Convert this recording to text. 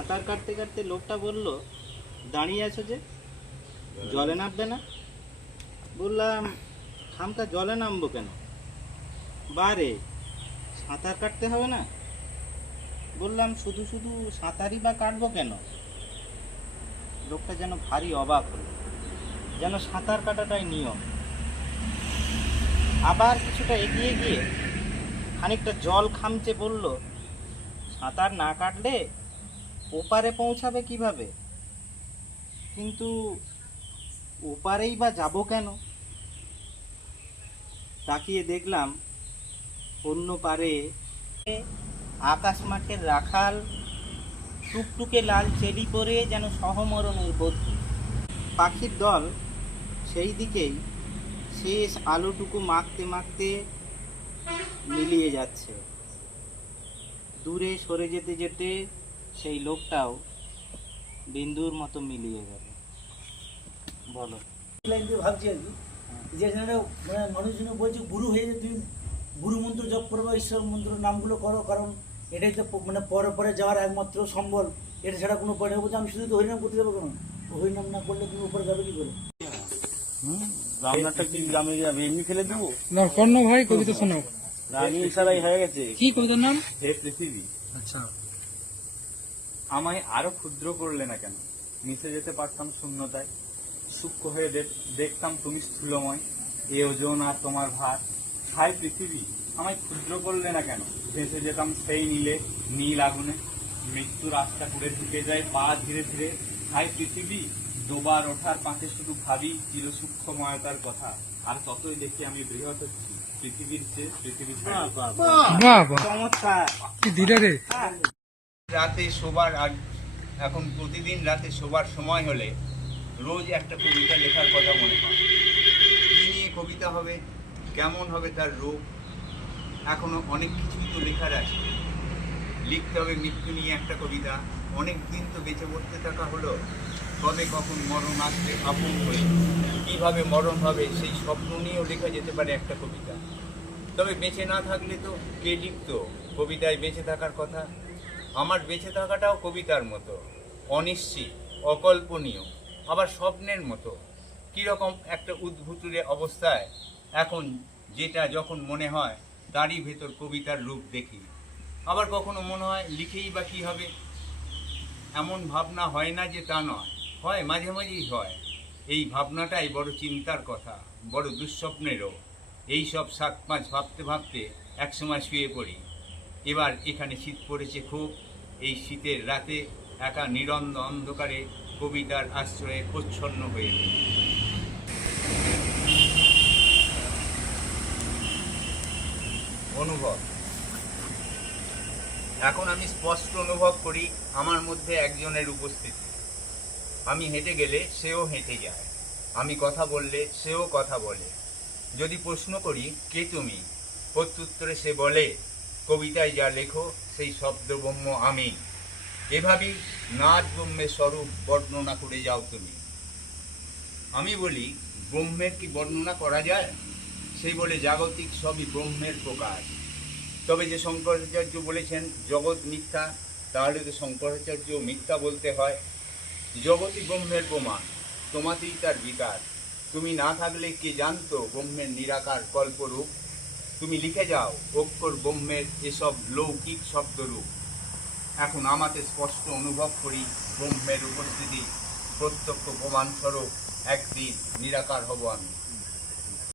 সাঁতার কাটতে কাটতে লোকটা বলল, দাঁড়িয়ে আছো যে, জলে নামবে না? বললাম, খামকা জলে নামবো কেন? বারে, সাঁতার কাটতে হবে না? বললাম, শুধু শুধু সাঁতারই বা কাটবো কেন? লোকটা যেন ভারী অবাক হলো, যেন সাঁতার কাটাটাই নিয়ম। আবার কিছুটা এগিয়ে গিয়ে খানিকটা জল খামচে বলল, সাঁতার না কাটলে ওপারে পৌঁছাবে কিভাবে? কিন্তু ওপারেই বা যাব কেন? তাকিয়ে দেখলাম অন্য পারে আকাশ মাঠের রাখাল টুকটুকে লাল চেলি পরে যেন সহমরণের বধূ। পাখির দল সেই দিকেই শেষ আলোটুকু মাখতে মাখতে মিলিয়ে যাচ্ছে। দূরে সরে যেতে যেতে সেই লোকটাও বিন্দুর মতো মিলিয়ে গেল। বলো। ভাবছি আর কি, যে এখানে মানে মানুষজন বলছে গুরু হয়ে যে তুমি গুরু মন্ত্র জপ করো বা ঈশ্বর মন্ত্র নামগুলো করো, কারণ এটাই তো মানে পরে পরে যাওয়ার একমাত্র সম্বল, এটা ছাড়া কোনো উপায় নেই। বলছে আমি শুধু তো হরিনাম করতে যাবো কেন? হরিনাম না করলে তুমি উপরে যাবে কি করে? রান্নাটা কি গ্রামে যাবে এমনি ফেলে দেবো? না, কর্ণ ভাই কবিতা শোনাও। রানী ইশারাই হয়ে গেছে। কি কবিতার নাম? হে পৃথিবী, আচ্ছা। আমায় আরো ক্ষুদ্র করলে না কেন? মিশে যেতে পারতাম শূন্যতায়, সূক্ষ্ম হয়ে দেখতাম তুমি স্থূলময়, এ ওজন আর তোমার ভার। হায় পৃথিবী, আমায় ক্ষুদ্র করলে না কেন? ভেসে যেতাম সেই নীলে, নীল আগুনে। মৃত্যুর রাস্তা পুড়ে ঢুকে যায় পা ধীরে ধীরে। হায় পৃথিবী, দুবার ওঠার পাশে শুধু ভাবি চির সূক্ষ্মময়তার কথা, আর ততই দেখি আমি বৃহৎ হচ্ছি পৃথিবীর চেয়ে, পৃথিবীর চেয়ে। বাহ বাহ, চমৎকার। কি দিলে রে। রাতে শোবার এখন প্রতিদিন রাতে শোবার সময় হলে রোজ একটা কবিতা লেখার কথা মনে হয়। কী নিয়ে কবিতা হবে, কেমন হবে তার রূপ, এখনো অনেক কিছুই তো লেখার আছে। লিখতে হবে মৃত্যু নিয়ে একটা কবিতা। অনেক দিন তো বেঁচে পড়তে থাকা হলো, কবে কখন মরণ আসবে আপন হয়ে, কীভাবে মরণ হবে সেই স্বপ্ন নিয়েও লেখা যেতে পারে একটা কবিতা। তবে বেঁচে না থাকলে তো কে লিখত কবিতায় বেঁচে থাকার কথা? আমার বেঁচে থাকাটাও কবিতার মতো, অনিশ্চিত, অকল্পনীয়, আবার স্বপ্নের মতো। কীরকম একটা উদ্ভুতুরে অবস্থায় এখন, যেটা যখন মনে হয় তারই ভেতর কবিতার রূপ দেখি। আবার কখনো মনে হয় লিখেই বা কী হবে? এমন ভাবনা হয় না যে তা নয়, হয়, মাঝে মাঝেই হয়। এই ভাবনাটাই বড় চিন্তার কথা, বড় দুঃস্বপ্নেরও। এই সব 7-5 ভাবতে ভাবতে একসময় শুয়ে পড়ি। এবার এখানে শীত পড়েছে খুব। এই শীতের রাতে একা নিরন্ধ অন্ধকারে কবিতার আশ্রয়ে প্রচ্ছন্ন হয়ে যায়। অনুভব। এখন আমি স্পষ্ট অনুভব করি আমার মধ্যে একজনের উপস্থিতি। আমি হেঁটে গেলে সেও হেঁটে যায়, আমি কথা বললে সেও কথা বলে। যদি প্রশ্ন করি কে তুমি, প্রত্যুত্তরে সে বলে, কবিতায় যা লেখো সেই শব্দব্রহ্ম আমি। এভাবেই নাদ ব্রহ্মের স্বরূপ বর্ণনা করে যাও তুমি। আমি বলি, ব্রহ্মের কি বর্ণনা করা যায়? সেই বলে, জাগতিক সবই ব্রহ্মের প্রকাশ। তবে যে শঙ্করাচার্য বলেছেন জগৎ মিথ্যা, তাহলে তো শঙ্করাচার্য মিথ্যা বলতে হয়। জগৎই ব্রহ্মের প্রমাণ, তোমাতেই তার বিকার। তুমি না থাকলে কে জানতো ব্রহ্মের নিরাকার কল্পরূপ? তুমি লিখে যাও অক্ষর ব্রহ্মের এসব লৌকিক শব্দরূপ। এখন আমাকে স্পষ্ট অনুভব করি ব্রহ্মের উপস্থিতি, প্রত্যক্ষ প্রমাণস্বরূপ একদিন নিরাকার হব আমি।